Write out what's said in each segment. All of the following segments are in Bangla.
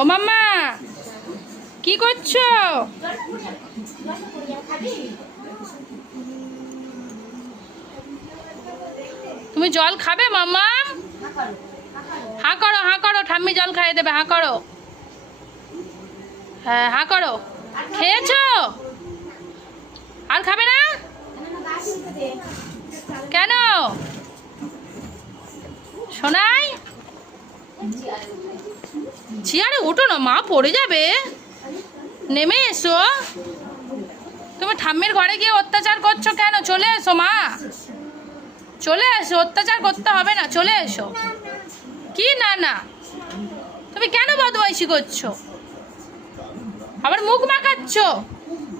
ও মাম্মা কি করছো? তুমি জল খাবে মাম্মা? হাঁ করো, হাঁ করো, ঠাম্মি জল খাইয়ে দেবে। হাঁ করো, হ্যাঁ হাঁ করো। খেয়েছো? আর খাবে না কেন? শোনাই, চেয়ারে ওঠো না, মা পড়ে যাবে। নেমে এসো। তুমি ঠাম্মির ঘরে গিয়ে অত্যাচার করছো কেন? চলে এসো মা, চলে এসো। অত্যাচার করতে হবে না, চলে এসো। কি না না, তুমি কেন বদমাইশি করছো? আবার মুখ মাখাচ্ছ।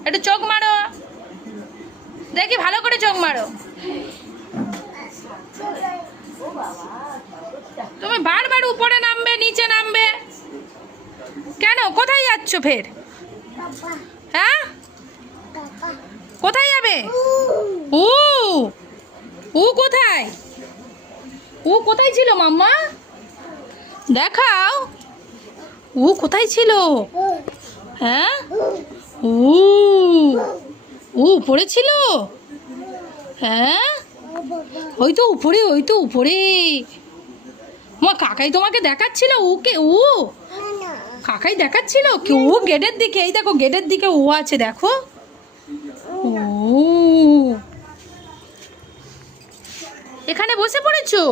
একটু চোখ মারো দেখি, ভালো করে চোখ মারো। তুমি বারবার উপরে নামবে, নিচে নামবে কেন? কোথায় যাচ্ছ ফের? হ্যাঁ, কোথায় যাবে? ও ও কোথায়? ও কোথায় ছিল মাম্মা? দেখাও, ও কোথায় ছিল? হ্যাঁ, ও ও উপরে ছিল। হ্যাঁ, ওই তো উপরে, ওই তো উপরে। মা কাকাই তোমাকে দেখাচ্ছিল। ওকে, ও কাকাই দেখাচ্ছিল কি? ও গেটের দিকে, এই দেখো গেটের দিকে ও আছে, দেখো। ও এখানে বসে পড়েছো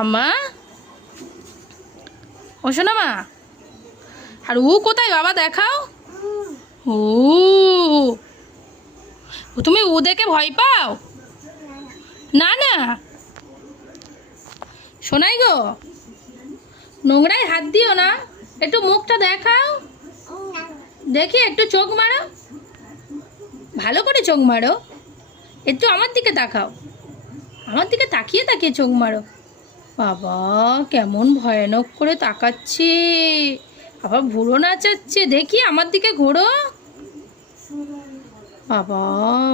আম্মা? ও শোনো মা, আর ও কোথায় বাবা? দেখাও। ও তুমি ও দেখে ভয় পাও? না না শোনাই গো, নোংরায় হাত দিও না। একটু মুখটা দেখাও দেখি, একটু চোখ মারো, ভালো করে চোখ মারো। একটু আমার দিকে তাকাও, আমার দিকে তাকিয়ে তাকিয়ে চোখ মারো। বাবা কেমন ভয়ানক করে তাকাচ্ছে, আবার ভুরো নাচাচ্ছে। দেখি আমার দিকে ঘোরো। বাবা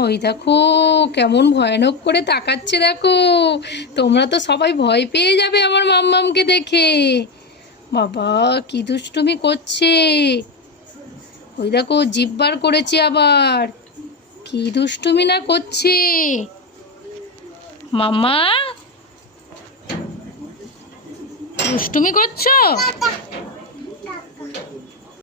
ওই দেখো কেমন ভয়ানক করে তাকাচ্ছে, দেখো। তোমরা তো সবাই ভয় পেয়ে যাবে আমার মাম্মামকে দেখে। বাবা কি দুষ্টুমি করছে, ওই দেখো জিভ বার করেছে আবার। কি দুষ্টুমি না করছে। মাম্মা দুষ্টুমি করছো?